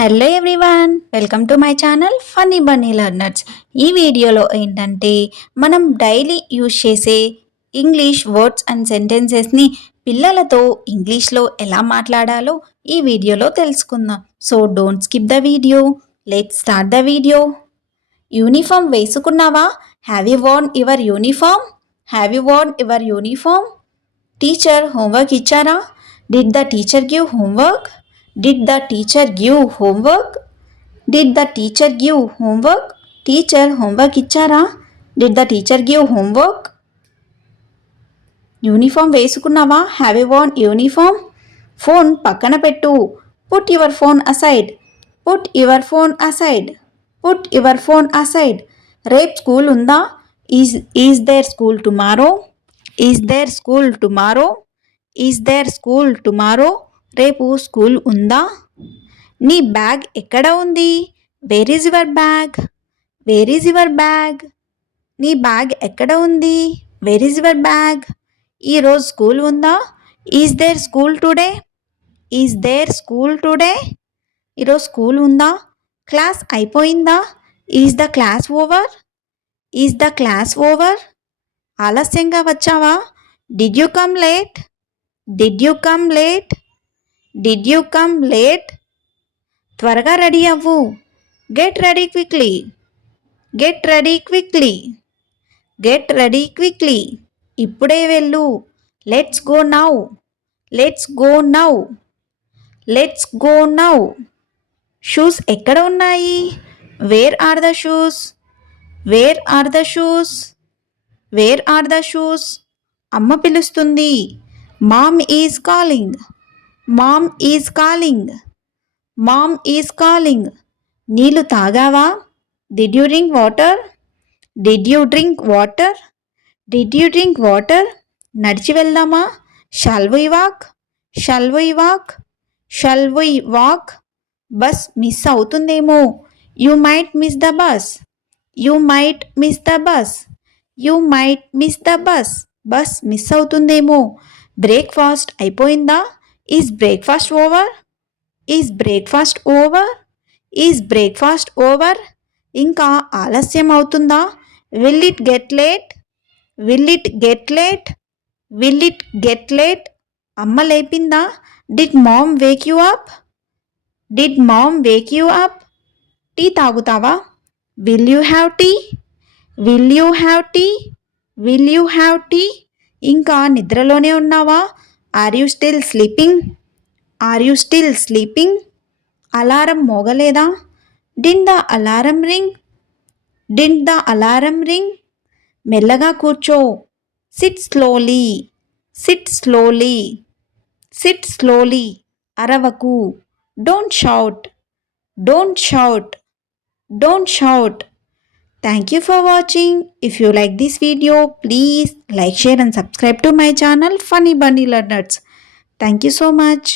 Hello everyone, welcome to my channel funny bunny learners. ఈ వీడియోలో ఏంటంటే మనం డైలీ యూజ్ చేసే ఇంగ్లీష్ వర్డ్స్ అండ్ సెంటెన్సెస్ని పిల్లలతో ఇంగ్లీష్లో ఎలా మాట్లాడాలో ఈ వీడియోలో తెలుసుకుందాం. So don't skip the video, let's start the video. Uniform వేసుకున్నావా? Have you worn your uniform? Have you worn your uniform? Teacher homework ఇచ్చారా? Did the teacher give homework? Did the teacher give homework? Did the teacher give homework? Teacher homework ఇచ్చారా? Did the teacher give homework? Uniform వేసుకున్నావా? Have you worn uniform? Phone పక్కన పెట్టు. Put your phone aside. Put your phone aside. Put your phone aside. రేపు school ఉందా? Is there school tomorrow? Is there school tomorrow? Is there school tomorrow? రేపు school ఉందా? నీ bag ఎక్కడ ఉంది? Where is your bag? Where is your bag? నీ bag ఎక్కడ ఉంది? Where is your bag? ఈరోజు స్కూల్ ఉందా? Is there school today? Is there school today? ఈరోజు స్కూల్ ఉందా? క్లాస్ అయిపోయిందా? Is the class over? Is the class over? ఆలస్యంగా వచ్చావా? Did you come late? Did you come late? Did you come late? త్వరగా ready అవ్వు. Get ready quickly. Get ready quickly. Get ready quickly. ఇప్పుడే వెళ్ళు. Let's go now. Let's go now. Let's go now. Shoes ఎక్కడ ఉన్నాయి? Where are the shoes? Where are the shoes? Where are the shoes? అమ్మ పిలుస్తుంది. Mom is calling. Mom is calling. Mom is calling. నీళ్ళు తాగావా? Did you drink water? Did you drink water? Did you drink water? నడిచి వెళ్దామా? Shall we walk? Shall we walk? Shall we walk? Bus miss అవుతుందేమో. You might miss the bus. You might miss the bus. You might miss the bus. Bus miss అవుతుందేమో. Breakfast అయిపోయిందా? Is breakfast over? Is breakfast over? Is breakfast over? ఇంకా ఆలస్యం అవుతుందా? Will it get late? Will it get late? Will it get late? అమ్మ లేపిందా? Did mom wake you up? Did mom wake you up? Tea తాగుతావా? Will you have tea? Will you have tea? Will you have tea? ఇంకా నిద్రలోనే ఉన్నావా? Are you still sleeping? Are you still sleeping? Alarm మోగలేదా? Did the alarm ring? Did the alarm ring? మెల్లగా కూర్చో. Sit slowly. Sit slowly. Sit slowly. అరవకు. Don't shout. Don't shout. Don't shout. Thank you for watching. If you like this video, please like, share and subscribe to my channel Funny Bunny Learners. Thank you so much.